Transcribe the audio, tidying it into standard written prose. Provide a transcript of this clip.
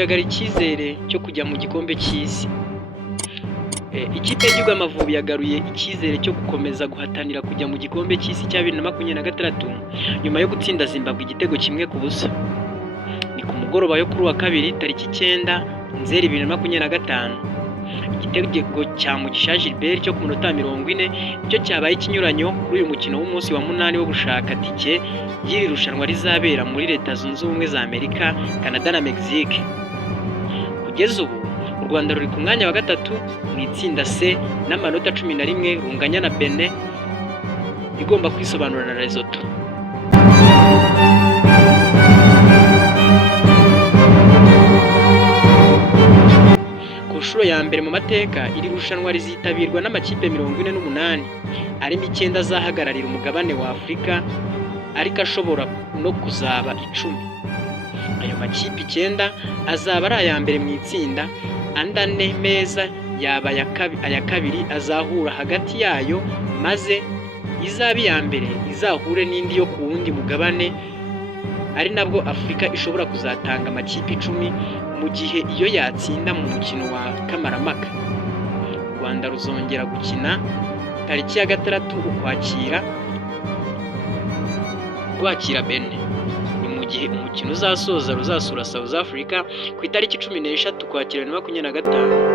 yagara icyizere cyo kujya mu gikombe cy'isi. Ikipe y'igihugu Amavubi yagaruye icyizere cyo gukomeza guhatanira kujya mu gikombe cy'isi cya 2026 nyuma yo gutsinda Zimbabwe igitego 1-0. Ni ku mugoroba yo kuri wa kabiri tariki 9 Nzeri 2025. Igitego cya Mugisha Gilbert cyo ku minota 40 nicyo cyabaye ikinyuranyo kuri uyu mukino w'umunsi wa 8 wo gushaka tike y'iri rushanwa rizabera muri Leta Zunze Ubumwe za Amerika, Canada na Mexique. Kugeza ubu u Rwanda ruri ku mwanya wa gatatu mu itsinda C n'amanota 11 runganya na Benin igomba kwisobanura na Lesotho. Ku nshuro ya mbere mu mateka iri rushanwa rizitabirwa n'amakipe 48 arimo 9 azahagararira umugabane wa Afurika ariko ashobora no kuzaba 10. Ayo makipe 9 azaba ari aya mbere mu itsinda, andi 4 meza yaba aya kabiri azahura hagati yayo, maze izaba iya mbere izahure n'indi yo ku wundi mugabane, ari nabwo Afurika ishobora kuzatanga amakipe 10 mu gihe iyo yatsinda mu mukino wa Kamarampaka. U Rwanda ruzongera gukina tariki ya 6 Ukwakira rwakira Benin. Ni mu gihe umukino uzasoza ruzasura South Africa ku itariki 13 Ukwakira 2025.